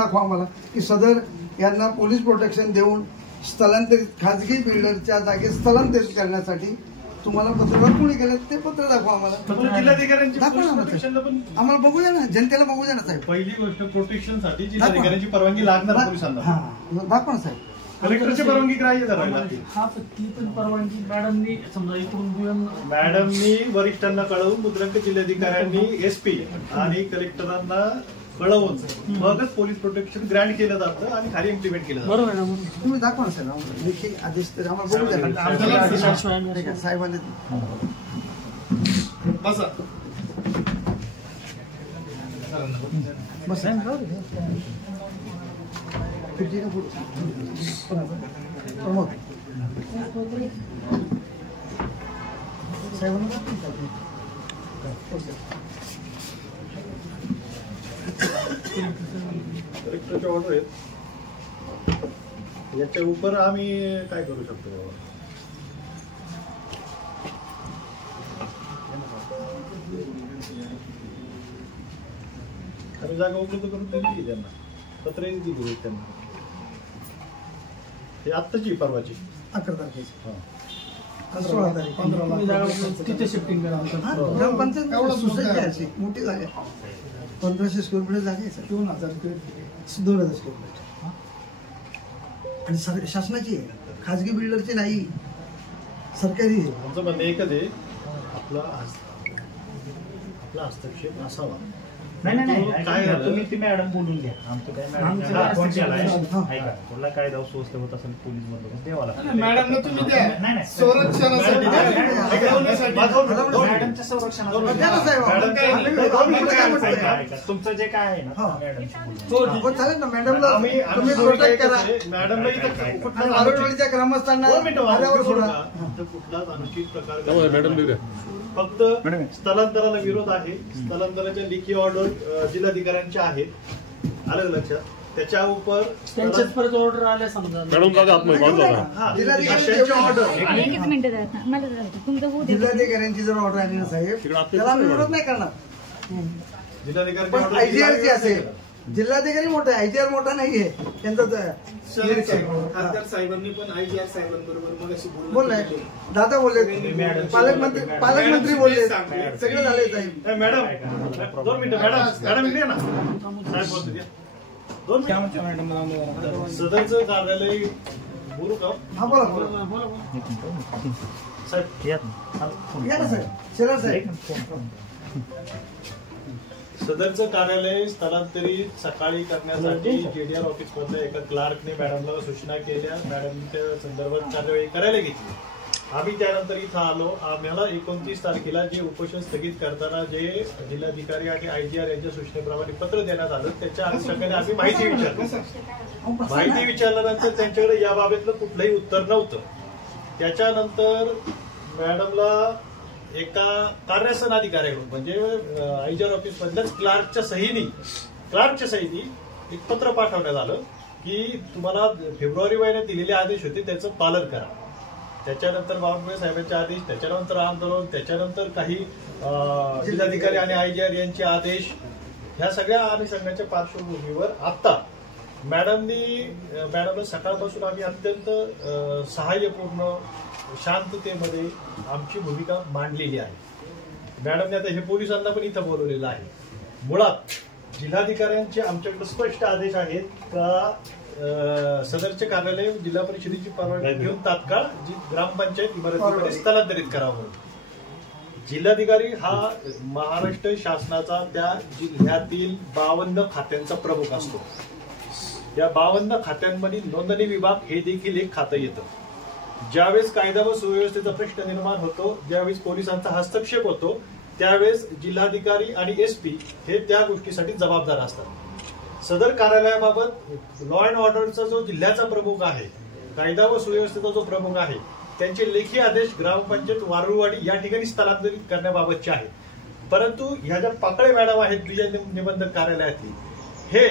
दाखवा आम्हाला की सदर यांना पोलीस प्रोटेक्शन देऊन स्थलांतरित खाजगी बिल्डरच्या जागी स्थलांतरित करण्यासाठी तुम्हाला पत्रव्यवहार कोणी केलं ते पत्र दाखवा आम्हाला. आम्हाला बघू द्या ना, जनतेला बघू द्या ना साहेब. पहिली गोष्ट प्रोटेक्शनसाठी जिल्हाधिकाऱ्यांची परवानगी लागणार पोलिसांना. दाखवा ना साहेब. कलेक्टरची परवानगी ग्राह्य करावी. हा ती पण परवानगी मॅडमनी समजा इकडून मॅडमनी वरिष्ठांना कळवून मुद्रांक जिल्हाधिकाऱ्यांनी SP आणि कलेक्टरांना कळवून मगच पोलीस प्रोटेक्शन ग्रँट केलं जातं आणि खाली इम्प्लिमेंट केलं जातं. बरोबर. तुम्ही दाखवा ना सर लेखी आदेश तर आम्हाला बघू द्या साहेबांनी. बसा प्रमोद साहेबांना कलेक्टरच्या ऑर्डर आहेत. याच्या उपर आम्ही काय करू शकतो बाबा. आम्ही जागा उपलब्ध करून दिली त्यांना, पत्रही दिली त्यांना. हे आत्ताची परवाची 11 तारखेची 16 तारीख 15 तिथे शिफ्टिंग करा. ग्रामपंचायत सोसायटी आहे मोठी जागा आहे. 1500 स्क्वेअर फीट जागा आहे सर. 2000 स्क्वेअर फीट आणि शासनाची आहे, खाजगी बिल्डरची नाही, सरकारी आहे. आमचं म्हणणं एकच आहे, आपला हस्तक्षेप असावा. नाही काय तुम्ही ती मॅडम बोलून घ्या. आमचं काय मॅडम कुठला काय जाऊ स्वस्त होत असेल पोलीस बंदोबस्त द्यावा लागतो. मॅडमला तुम्ही द्या. नाही संरक्षणासाठी मॅडमच्या संरक्षणासाठी तुमचं जे काय आहे ना मॅडम चालेल ना. मॅडमला तुम्ही प्रोटेक्ट करा. मॅडमला आरोग्यवाडीच्या ग्रामस्थांना आल्यावर सोडा. कुठलाच अनुचित प्रकार मॅडम फक्त स्थलांतराला विरोध आहे. स्थलांतराच्या लेखी ऑर्डर जिल्हाधिकाऱ्यांच्या आहेत, आलं लक्षात. त्याच्या उपर त्यांच्याच परत ऑर्डर आल्या समजा जिल्हाधिकाऱ्यांची जर ऑर्डर आली ना साहेब त्याला आम्ही विरोध नाही करणार. जिल्हाधिकारी IGR ची असेल, जिल्हाधिकारी मोठा आहे, IGR मोठा नाहीये त्यांचा. खासदार साहेबांनी पण IGR साहेबांबरोबर मग अशी बोललाय, दादा बोलले, पालकमंत्री बोलले, सगळं झाले साहेब. मॅडम 2 मिनिटं. मॅडम इकडे ना साहेब बोलतो द्या 2 मिनिटं. सदरचं कार्यालय बोलू का? हा बोला साहेब. या ना साहेब, शेलार साहेब. सदरचं कार्यालय स्थलांतरित सकाळी करण्यासाठी JDR ऑफिस मधल्या एका क्लार्कने मॅडमला सूचना केल्या. मॅडम त्या संदर्भात कार्यवाही करायला घेतली. आम्ही त्यानंतर इथं आलो. आम्हाला 29 तारखेला जे उपोषण स्थगित करताना जे जिल्हाधिकारी आणि IGR यांच्या सूचनेप्रमाणे पत्र देण्यात आलं त्याच्या अनुषंगाने आम्ही माहिती विचारल्यानंतर त्यांच्याकडे याबाबतलं कुठलंही उत्तर नव्हतं. त्याच्यानंतर मॅडमला एका कार्यासन अधिकाऱ्याकडून म्हणजे IGR ऑफिस मधल्याच क्लार्कच्या सहीनी एक पत्र पाठवण्यात आलं की तुम्हाला फेब्रुवारी महिन्यात दिलेले आदेश होते त्याचं पालन करा. त्याच्यानंतर बावनकुळे साहेबांचे आदेश, त्याच्यानंतर आंदोलन, त्याच्यानंतर काही जिल्हाधिकारी आणि IGR यांचे आदेश, ह्या सगळ्या अनुषंगाच्या पार्श्वभूमीवर आता मॅडमला सकाळपासून आम्ही अत्यंत सहाय्यपूर्ण शांततेमध्ये आमची भूमिका मांडलेली आहे. मॅडमने आता हे पोलिसांना पण इथं बोलवलेलं आहे. मुळात जिल्हाधिकाऱ्यांचे आमच्याकडे स्पष्ट आदेश आहेत का सदरचे कार्यालय जिल्हा परिषदेची परवानगी घेऊन तात्काळ ग्रामपंचायत इमारतीमध्ये स्थलांतरित करावं. जिल्हाधिकारी हा महाराष्ट्र शासनाचा त्या जिल्ह्यातील 52 खात्यांचा प्रमुख असतो. या 52 खात्यांमधील नोंदणी विभाग हे देखील एक खातं येतं. ज्यावेळेस कायदा व सुव्यवस्थेचा प्रश्न निर्माण होतो, ज्यावेळेस पोलिसांचा हस्तक्षेप होतो, त्यावेळेस जिल्हाधिकारी आणि SP हे त्या गोष्टीसाठी जबाबदार असतात. सदर कार्यालयाबाबत लॉ अँड ऑर्डरचा जो जिल्ह्याचा प्रमुख आहे, कायदा व सुव्यवस्थेचा जो प्रमुख आहे, त्यांचे लेखी आदेश ग्रामपंचायत वारुळवाडी या ठिकाणी स्थलांतरित करण्याबाबतचे आहेत. परंतु ह्या ज्या पाकळे मॅडम आहेत निबंधक कार्यालयातली, हे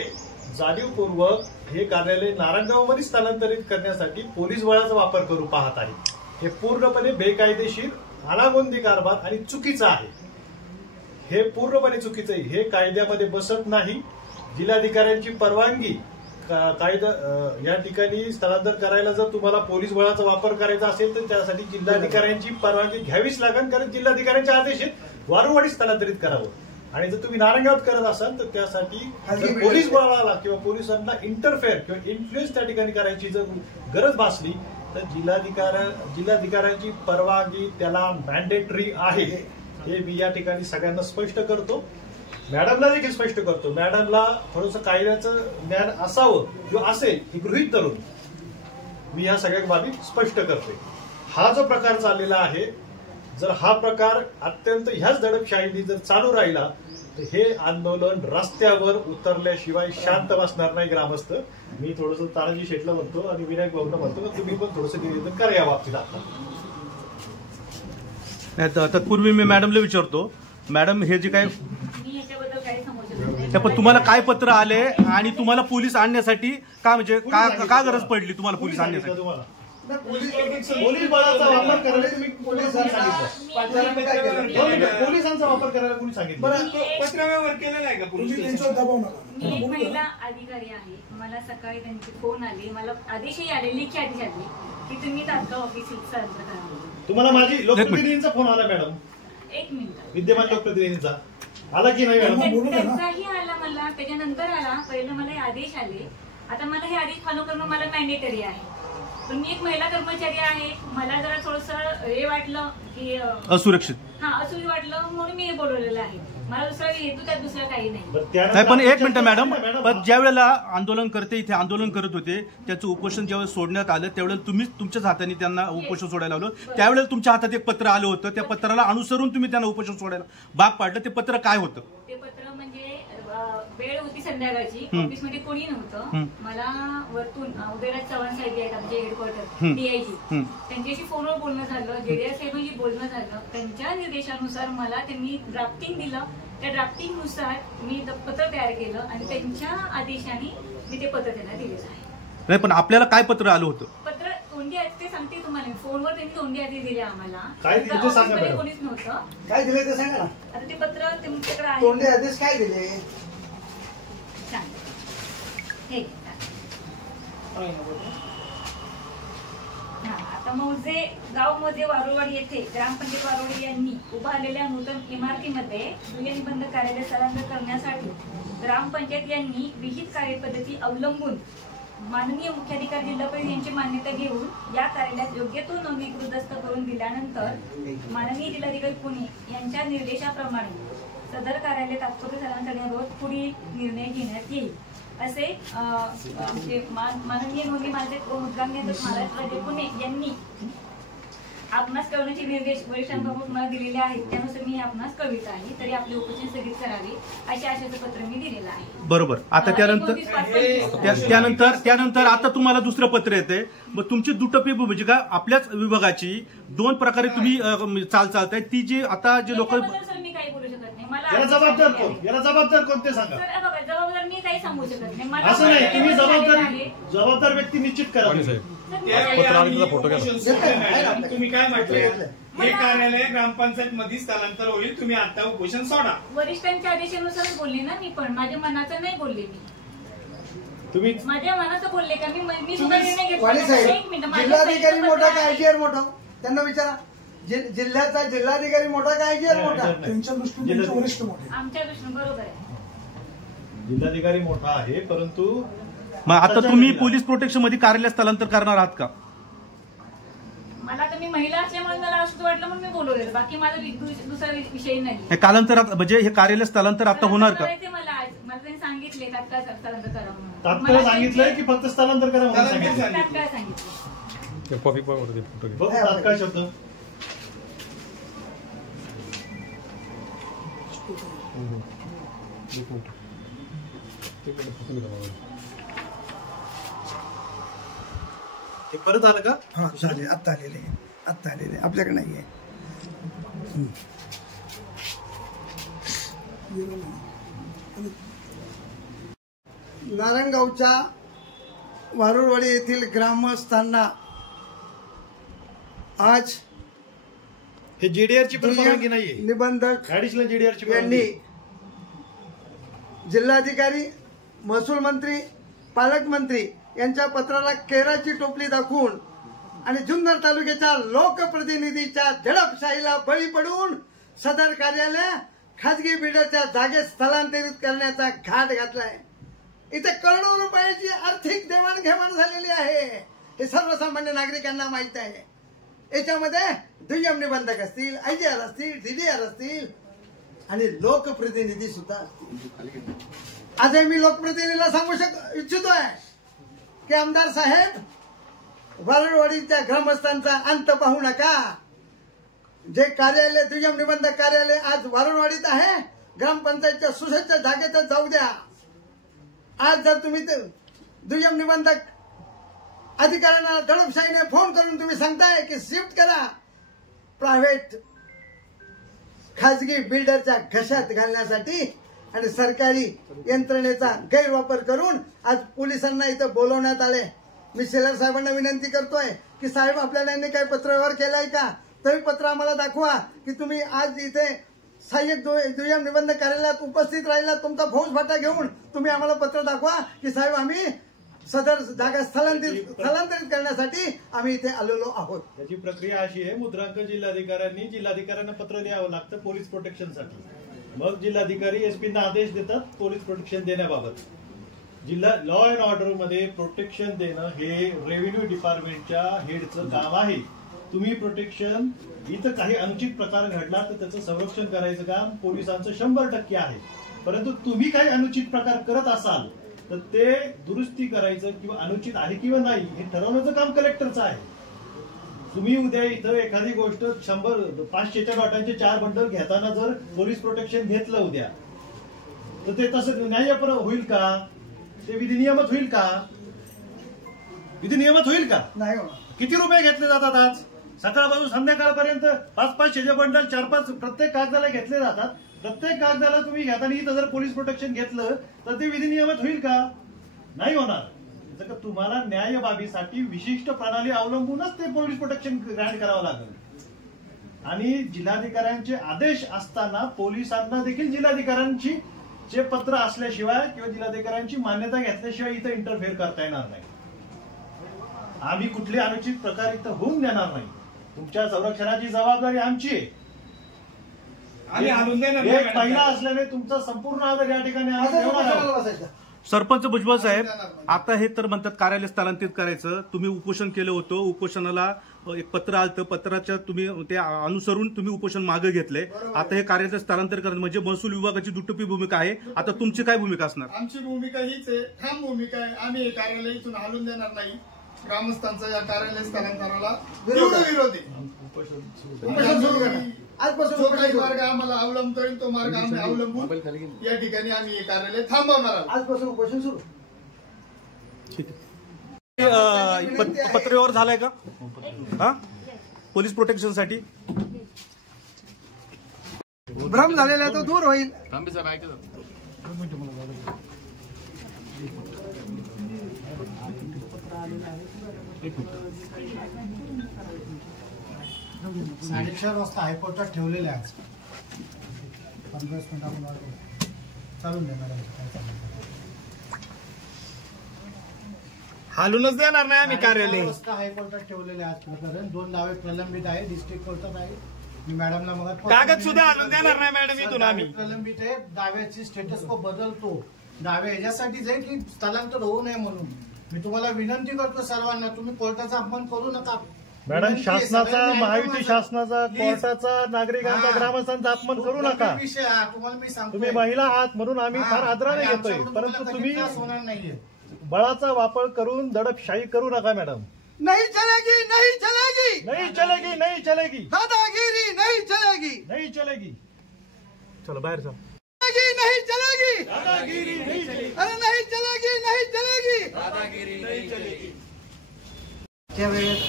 जाणीवपूर्वक हे कार्यालय नारायणगावमध्ये स्थलांतरित करण्यासाठी पोलीस बळाचा वापर करू पाहत आहे. हे पूर्णपणे बेकायदेशीर, अनागोंदी कारभार आणि चुकीचं आहे. हे पूर्णपणे चुकीचं आहे. हे कायद्यामध्ये बसत नाही. जिल्हाधिकाऱ्यांची परवानगी कायदा या ठिकाणी स्थलांतर करायला जर तुम्हाला पोलीस बळाचा वापर करायचा असेल तर त्यासाठी जिल्हाधिकाऱ्यांची परवानगी घ्यावीच लागेल, कारण जिल्हाधिकाऱ्यांचे आदेश आहेत वारंवारी स्थलांतरित करावं. आणि जर तुम्ही नारायणगावात करत असाल तर त्यासाठी पोलीस बळाला किंवा पोलिसांना इंटरफेअर किंवा इन्फ्लुएन्स त्या ठिकाणी करायची जर गरज भासली तर जिल्हाधिकाऱ्यांची परवानगी त्याला मॅन्डेटरी आहे. हे मी या ठिकाणी सगळ्यांना स्पष्ट करतो, मॅडमला देखील स्पष्ट करतो. मॅडमला थोडंसं कायद्याचं ज्ञान असावं किंवा असेल हे गृहीत धरून मी ह्या सगळ्या बाबी स्पष्ट करतोय. हा जो प्रकार चाललेला आहे, जर हा प्रकार अत्यंत ह्याच दडपशाहीने जर चालू राहिला तर हे आंदोलन रस्त्यावर उतरल्याशिवाय शांत बसणार नाही ग्रामस्थ. मी थोडंसं तानाजी शेटला म्हणतो आणि विनायक भाऊंना म्हणतो की तुम्ही पण थोडंसं निवेदन करा या बाबतीत. आता तत्पूर्वी मी मॅडमला विचारतो, मॅडम हे जे काय पण तुम्हाला काय पत्र आले आणि तुम्हाला पोलीस आणण्यासाठी का म्हणजे का गरज पडली तुम्हाला पोलीस आणण्यासाठी? पोलीस बळाचा वापर करायला तुम्ही पोलिसांचा वापर करायला कोणी सांगितलं? पत्रव्यवहार केलेला आहे का पोलीस? मी एक महिला अधिकारी आहे, मला सकाळी त्यांचे फोन आले, मला आदेशही आले, लेखी आदेश आले की तुम्ही तात्काळ ऑफिस स्थलांतर करा. तुम्हाला माझी लोकप्रतिनिधींचा फोन आला मॅडम? एक मिनिट. विद्यमान लोकप्रतिनिधींचा आला की नाही मॅडम? त्यांचाही आला मला, त्याच्यानंतर आला. पहिलं मला हे आदेश आले, आता मला हे आदेश फॉलो करणं मला मॅन्डेटरी आहे. पण मी एक महिला कर्मचारी आहे, मला जरा थोडंसं हे वाटलं की असुरक्षित असुरक्षित वाटलं म्हणून मी हे बोलवलेलं आहे. मला दुसरा हेतू त्यात दुसरा काही नाही. नाही पण एक मिनिट मॅडम, पण ज्या वेळेला आंदोलनकर्ते इथे आंदोलन करत होते त्याचं उपोषण ज्यावेळेस सोडण्यात आलं त्यावेळेला तुम्हीच तुमच्याच हाताने त्यांना उपोषण सोडायला लावलं. त्यावेळेला तुमच्या हातात एक पत्र आलं होतं, त्या पत्राला अनुसरून तुम्ही त्यांना उपोषण सोडायला भाग पाडलं. ते पत्र काय होतं? ते पत्र म्हणजे वेळ होती संध्याकाळची, ऑफिसमध्ये कोणी नव्हतं. मला वरतून उदयराज चव्हाण साहेब आहेत आमचे हेडक्वार्टर डीआयजी, त्यांच्याशी फोनवर बोलणं झालं, जेडीआर साहेबांशी बोलणं झालं. त्यांच्या निर्देशानुसार मला त्यांनी ड्राफ्टिंग दिलं, त्या ड्राफ्टिंगनुसार मी पत्र तयार केलं आणि त्यांच्या आदेशाने मी ते पत्र त्यांना दिलेलं आहे. नाही पण आपल्याला काय पत्र आलं होतं? पत्र तोंडी आदेश ते सांगते तुम्हाला, फोनवर त्यांनी तोंडी आदेश दिले आम्हाला. कोणीच नव्हतं. काय दिले ते सांगा ना. आता ते पत्र तुमच्याकडे आहे. तोंडी आदेश काय दिले? आता मौजे गावमध्ये वारुवाडी येथे ग्रामपंचायत वारुवाडी यांनी उभारलेल्या नूतन इमारतीमध्ये दुय्यमबंध कार्यालय स्थलांतर करण्यासाठी ग्रामपंचायत यांनी विहित कार्यपद्धती अवलंबून माननीय मुख्याधिकारी जिल्हा परिषद यांची मान्यता घेऊन या कार्यालयात योग्य तो नोंदणी दस्त करून दिल्यानंतर माननीय जिल्हाधिकारी पुणे यांच्या निर्देशाप्रमाणे सदर कार्यालय तात्पुरते स्थलांतरण्याबाबत पुढील निर्णय घेण्यात येईल असे माननीय नोंदणी महाराष्ट्र महाराष्ट्र राज्य पुणे यांनी आपणास कळवण्याचे निर्देश वरिष्ठांबाबत मला दिलेले आहेत. त्यानुसार मी आपणास कळवित आहे, तरी आपले उपोषण स्थगित करावे असे आशेचं पत्र मी दिलेलं आहे. बरोबर. आता त्यानंतर आता तुम्हाला दुसरं पत्र येते. मग तुमची दुटप्पी भूमिका आपल्याच विभागाची दोन प्रकारे तुम्ही चालताय ती जी आता जे लोक मी काही बोलू शकत नाही. मला याला जबाबदार कोण ते सांगा. जबाबदार मी काही सांगू शकत नाही. असं नाही, तुम्ही जबाबदार व्यक्ती निश्चित करा. तुम्ही काय म्हटले? हे कार्यालय ग्रामपंचायत मध्ये स्थलांतर होईल, तुम्ही आता उपोषण सोडा. वरिष्ठांच्या आदेशानुसार बोलले ना मी, पण माझ्या मनाचं नाही बोलले मी. तुम्ही माझ्या मनाचं बोलले का मी सुद्धा निर्णय घेतला. जिल्हाधिकारी मोठा का आयजीआर मोठा? त्यांना विचारा. जिल्ह्याचा जिल्हाधिकारी मोठा का आयजीआर मोठा? त्यांच्या दृष्टीने वरिष्ठ मोठे. आमच्या दृष्टीने बरोबर आहे. जिल्हाधिकारी मोठा आहे, परंतु मग आता तुम्ही पोलीस प्रोटेक्शन मध्ये कार्यालय स्थलांतर करणार आहात का? मला तर मी महिला असल्यामुळे मला असं वाटलं म्हणून मी बोलवलेलं, बाकी माझा दुसरा विषय नाही. कालांतरात म्हणजे हे कार्यालय स्थलांतर आता होणार का? मला त्यांनी सांगितले तात्काळ स्थलांतर करा म्हणून. तात्काळ सांगितलंय की फक्त स्थलांतर करा म्हणून सांगितलं? तात्काळ सांगितलं. तात्काळ शब्द ते परत आलं का? हा झाले, आत्ता आलेले आपल्याकडे नाहीये. नारायणगावच्या वारुरवाडी येथील ग्रामस्थांना आज हे जेडीआरची परवानगी नाहीये. निबंधक ऍडिशनल जेडीआरची यांनी जिल्हाधिकारी महसूल मंत्री, पालकमंत्री यांच्या पत्राला केराची टोपली दाखवून आणि जुन्नर तालुक्याच्या लोकप्रतिनिधीच्या दडपशाहीला बळी पडून सदर कार्यालय खाजगी बिल्डरच्या जागेत स्थलांतरित करण्याचा घाट घातलाय. इथे करोडो रुपयाची आर्थिक देवाणघेवाण झालेली आहे. हे सर्वसामान्य नागरिकांना माहित आहे. याच्यामध्ये दुय्यम निबंधक असतील, IGR असतील, DDR असतील आणि लोकप्रतिनिधी सुद्धा असतील. आज मी लोकप्रतिनिधीला सांगू इच्छितोय की आमदार साहेब, वारुळवाडीच्या ग्रामस्थांचा अंत पाहू नका. जे कार्यालय, दुय्यम निबंधक कार्यालय आज वारुळवाडीत आहे, ग्रामपंचायतच्या सुसज्ज जागेतच जाऊ द्या. आज जर तुम्ही दुय्यम निबंधक अधिकाऱ्यांना दडपशाहीने फोन करून तुम्ही सांगताय की शिफ्ट करा, प्रायव्हेट खाजगी बिल्डरच्या घशात घालण्यासाठी आणि सरकारी यंत्रणेचा गैरवापर करून आज पोलिसांना इथं बोलवण्यात आले. मी शेलार साहेबांना विनंती करतोय की साहेब, आपल्याला यांनी काही पत्रव्यवहार केलाय का? तरी पत्र आम्हाला दाखवा की तुम्ही आज इथे सहाय्यक दुय्यम निबंधक कार्यालयात उपस्थित राहिला. तुमचा फौजफाटा घेऊन तुम्ही आम्हाला पत्र दाखवा की साहेब, आम्ही सदर जागा स्थलांतरित करण्यासाठी आम्ही इथे आलेलो आहोत. त्याची प्रक्रिया अशी आहे, मुद्रांक जिल्हाधिकाऱ्यांना पत्र द्यावं लागतं पोलीस प्रोटेक्शनसाठी. मग जिल्हाधिकारी SP आदेश देतात पोलीस प्रोटेक्शन देण्याबाबत. जिल्हा लॉ अँड ऑर्डर मध्ये प्रोटेक्शन देणं हे रेव्हेन्यू डिपार्टमेंटच्या हेडचं काम आहे. तुम्ही प्रोटेक्शन, इथं काही अनुचित प्रकार घडला तर त्याचं संरक्षण करायचं काम पोलिसांचं 100% आहे. परंतु तुम्ही काही अनुचित प्रकार करत असाल तर ते दुरुस्ती करायचं किंवा अनुचित आहे किंवा नाही हे ठरवण्याचं काम कलेक्टरचं आहे. तुम्ही उद्या इथं एखादी गोष्ट 500च्या नोटांचे 4 बंडल घेताना जर पोलीस प्रोटेक्शन घेतलं उद्या, तर ते तसं न्याय्यपर होईल का? ते विधिनियमित होईल का? विधिनियमित होईल का? नाही. किती रुपये घेतले जातात आज? सकाळपासून संध्याकाळपर्यंत 500-500चे बंडल 4-5 प्रत्येक कागदाला घेतले जातात. प्रत्येक कागदाला तुम्ही घेताना इथं जर पोलीस प्रोटेक्शन घेतलं तर ते विधिनियमित होईल का? नाही होणार. तुम्हाला न्याय बाबीसाठी विशिष्ट प्रणाली अवलंबूनच ते पोलीस प्रोटेक्शन ग्रँट करावं लागेल. आणि जिल्हाधिकाऱ्यांचे आदेश असताना पोलिसांना देखील जिल्हाधिकाऱ्यांची जे पत्र असल्याशिवाय किंवा जिल्हाधिकाऱ्यांची मान्यता घेतल्याशिवाय इथं इंटरफेअर करता येणार नाही. आम्ही कुठले अनुचित प्रकार इथं होऊन देणार नाही. तुमच्या संरक्षणाची जबाबदारी आमची आहे. एक महिना असल्याने तुमचा संपूर्ण आधार या ठिकाणी सरपंच भुजबळ साहेब, आता हे तर म्हणतात कार्यालय स्थलांतरित करायचं. तुम्ही उपोषण केलं होतं, उपोषणाला एक पत्र आलं, पत्राच्या तुम्ही ते अनुसरून तुम्ही उपोषण मागे घेतलंय. आता हे कार्यालय स्थलांतर करायचं म्हणजे महसूल विभागाची दुटप्पी भूमिका आहे. आता तुमची काय भूमिका असणार? आमची भूमिका हीच आहे, ठाम भूमिका आहे. आम्ही हे कार्यालय इथून हलून देणार नाही. ग्रामस्थांचा या कार्यालय स्थलांतराला विरोध आहे. उपोषण सुरू करा. आजपासून जो काही मार्ग आम्हाला अवलंबता येईल तो मार्ग आम्ही अवलंबून या ठिकाणी आम्ही हे कार्यालय थांबवणार आहोत. आजपासून उपोषण सुरू. पत्रव्यवहार झालाय का? हा, पोलीस प्रोटेक्शनसाठी भ्रम झालेला तो दूर होईल. साडेचार वाजता हायकोर्टात ठेवलेले आज 15 मिनिटांवर चालून देणार आहे. हालूनच देणार नाही आम्ही कार्यालय. हायकोर्टात ठेवलेले आज प्रकरण 2 दावे प्रलंबित आहे. डिस्ट्रिक्ट कोर्टात आहे. मी मॅडमला मग कागद सुद्धा हालून देणार नाही मॅडम इथून. आम्ही प्रलंबित आहे. दाव्याची स्टेटस को बदलतो. दावे ह्याच्यासाठीच आहे की स्थलांतर होऊ नये म्हणून. मी तुम्हाला विनंती करतो सर्वांना, तुम्ही कोर्टाचा अपमान करू नका. मॅडम, शासनाचा, महायुती शासनाचा, कोर्टाचा, नागरिकांचा, ग्रामस्थांचा अपमान करू नका. विषय तुम्हाला मी सांगतो, तुम्ही महिला आहात म्हणून आम्ही फार आदराने घेतोय. परंतु तुम्ही होणार नाहीये. बळाचा वापर करून दडपशाही करू नका मॅडम. नहीं चलेगी, नहीं चलेगी, नहीं चलेगी, नहीं चलेगी, दादागिरी नहीं चलेगी, नहीं चलेगी. चलो बाहेर जा. नहीं चलेगी, दादागिरी नहीं चलेगी, अरे नहीं चलेगी, नहीं चलेगी, दादागिरी नहीं चलेगी. त्यावेळेस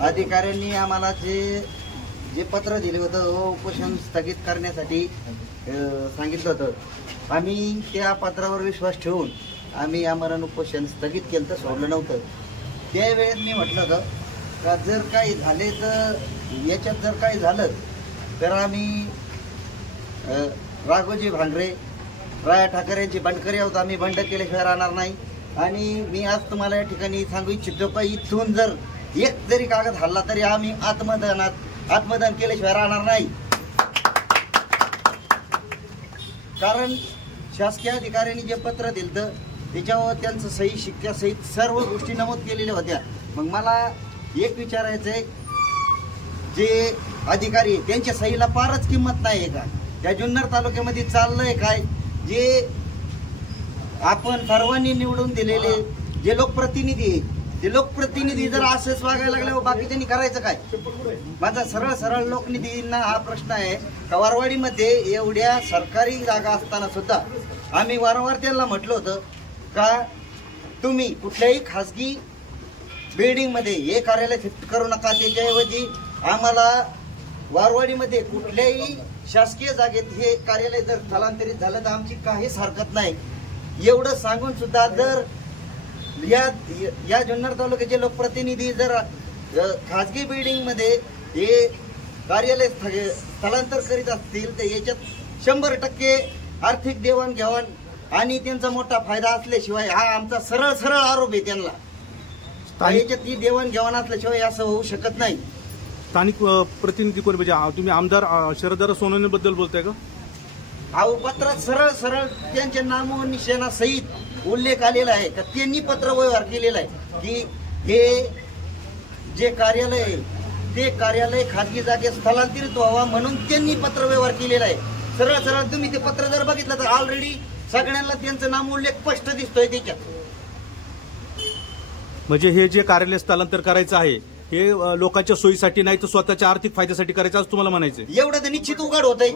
अधिकाऱ्यांनी आम्हाला जे पत्र दिले होतं उपोषण स्थगित करण्यासाठी सांगितलं होतं. आम्ही त्या पत्रावर विश्वास ठेवून आम्ही आमरण उपोषण स्थगित केलं, तर सोडलं नव्हतं. त्यावेळेस मी म्हटलं होतं का जर काही झाले तर याच्यात जर काही झालं तर आम्ही राघोजी भांगरे राया ठाकरे यांची बंडकरी आहोत आम्ही. बंड केल्याशिवाय राहणार नाही. आणि मी आज तुम्हाला या ठिकाणी सांगू इच्छितो का इथून जर एक जरी कागद हल्ला तरी आम्ही आत्मदान केल्याशिवाय राहणार नाही. कारण शासकीय अधिकाऱ्यांनी जे पत्र दिलं त्याच्यावर त्यांचं सही शिक्क्यासहित सर्व गोष्टी नमूद केलेल्या होत्या. मग मला एक विचारायचंय, जे अधिकारी त्यांच्या सहीला फारच किंमत नाही आहे का? त्या जुन्नर तालुक्यामध्ये चाललंय काय? जे आपण सर्वांनी निवडून दिलेले जे लोकप्रतिनिधी, ते लोकप्रतिनिधी जर असेच वागायला लागल्यावर बाकीच्यांनी करायचं काय? माझा सरळ लोकनिधींना हा प्रश्न आहे का वारवाडीमध्ये एवढ्या सरकारी जागा असताना सुद्धा आम्ही वारंवार त्यांना म्हटलं होतं का तुम्ही कुठल्याही खासगी बिल्डिंगमध्ये हे कार्यालय शिफ्ट करू नका. त्याच्याऐवजी आम्हाला वारवाडीमध्ये कुठल्याही शासकीय जागेत हे कार्यालय जर स्थलांतरित झालं तर आमची काहीच हरकत नाही. एवढं सांगून सुद्धा जर या जुन्नर तालुक्याचे लोकप्रतिनिधी जर खासगी बिल्डिंगमध्ये हे कार्यालय स्थलांतर करीत असतील तर याच्यात 100% आर्थिक देवाणघेवाण आणि त्यांचा मोठा फायदा असल्याशिवाय, हा आमचा सरळ आरोप आहे त्यांना, याच्यात ती देवाणघेवाण असल्याशिवाय असं होऊ शकत नाही. स्थानिक प्रतिनिधी कोण म्हणजे तुम्ही आमदार शरददादा सोनवणे बद्दल बोलताय का? हा पत्रात सरळ त्यांच्या नामो निशाणा सहित उल्लेख आलेला आहे का त्यांनी पत्र व्यवहार केलेला आहे की हे जे कार्यालय आहे ते कार्यालय खासगी जागेत स्थलांतरित व्हावा म्हणून त्यांनी पत्र व्यवहार केलेला आहे. सरळ तुम्ही ते पत्र जर बघितलं तर ऑलरेडी सगळ्यांना त्यांचं नाम उल्लेख स्पष्ट दिसतोय त्याच्यात. म्हणजे हे जे कार्यालय स्थलांतर करायचं आहे हे लोकांच्या सोयीसाठी नाही तर स्वतःच्या आर्थिक फायद्यासाठी करायचं असं तुम्हाला म्हणायचंय? एवढं तर निश्चित उघड होतंय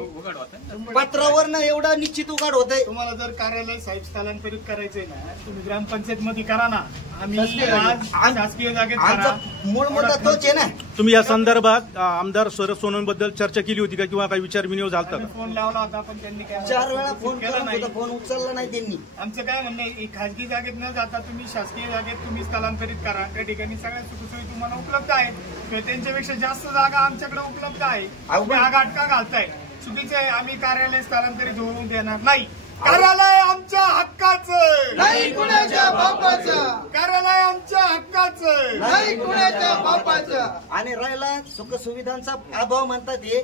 पत्रावर ना, एवढा निश्चित उघड होतंय. तुम्हाला जर कार्यालय साहेब स्थलांतरित करायचंय ना तुम्ही ग्रामपंचायत मध्ये करा ना. आम्ही शासकीय जागेत आमचा मूळ मुद्दा तोच आहे ना. तुम्ही या संदर्भात आमदार शरद सोनवणे बद्दल चर्चा केली होती का किंवा काही विचार विनिमय झाला का? फोन लावला होता पण त्यांनी 4 वेळा फोन केला नाही, फोन उचलला नाही त्यांनी. आमचं काय म्हणणं आहे, खासगी जागेत न जाता तुम्ही शासकीय जागेत तुम्ही स्थलांतरित करा. त्या ठिकाणी सगळ्या सुखसोयी तुम्हाला उपलब्ध आहेत. त्यांच्यापेक्षा जास्त जागा आमच्याकडे उपलब्ध आहे. तुम्ही हा घाटका घालताय, चुकीचं आहे. आम्ही कार्यालय स्थलांतरित होऊन देणार नाही. कार्यालय आमच्या हक्काचं नाही, कुणाच्या बापाचं. कार्यालय आमच्या हक्काचं नाही, कुणाच्या बापाचं. आणि राहिला सुखसुविधांचा अभाव म्हणतात हे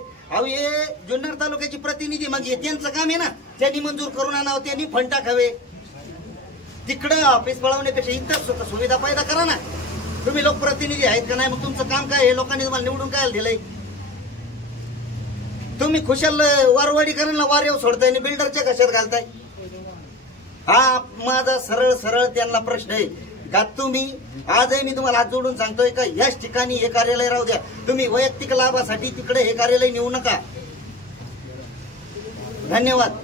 जुन्नर तालुक्याचे प्रतिनिधी मग त्यांचं काम आहे ना, त्यांनी मंजूर करून आणावं, त्यांनी फंड टाकावे. तिकडं ऑफिस पळवण्यापेक्षा इतर सुखसुविधा पैदा करा ना. तुम्ही लोकप्रतिनिधी आहेत का नाही? मग तुमचं काम काय? हे लोकांनी तुम्हाला निवडून काय दिलंय? तुम्ही खुशाल वारवाडीकरांना वाऱ्यावर सोडताय आणि बिल्डरच्या कशात घालताय? हा माझा सरळ त्यांना प्रश्न आहे का तुम्ही आजही मी तुम्हाला हात जोडून सांगतोय का याच ठिकाणी हे कार्यालय राहू द्या. तुम्ही वैयक्तिक लाभासाठी तिकडे हे कार्यालय नेऊ नका. धन्यवाद.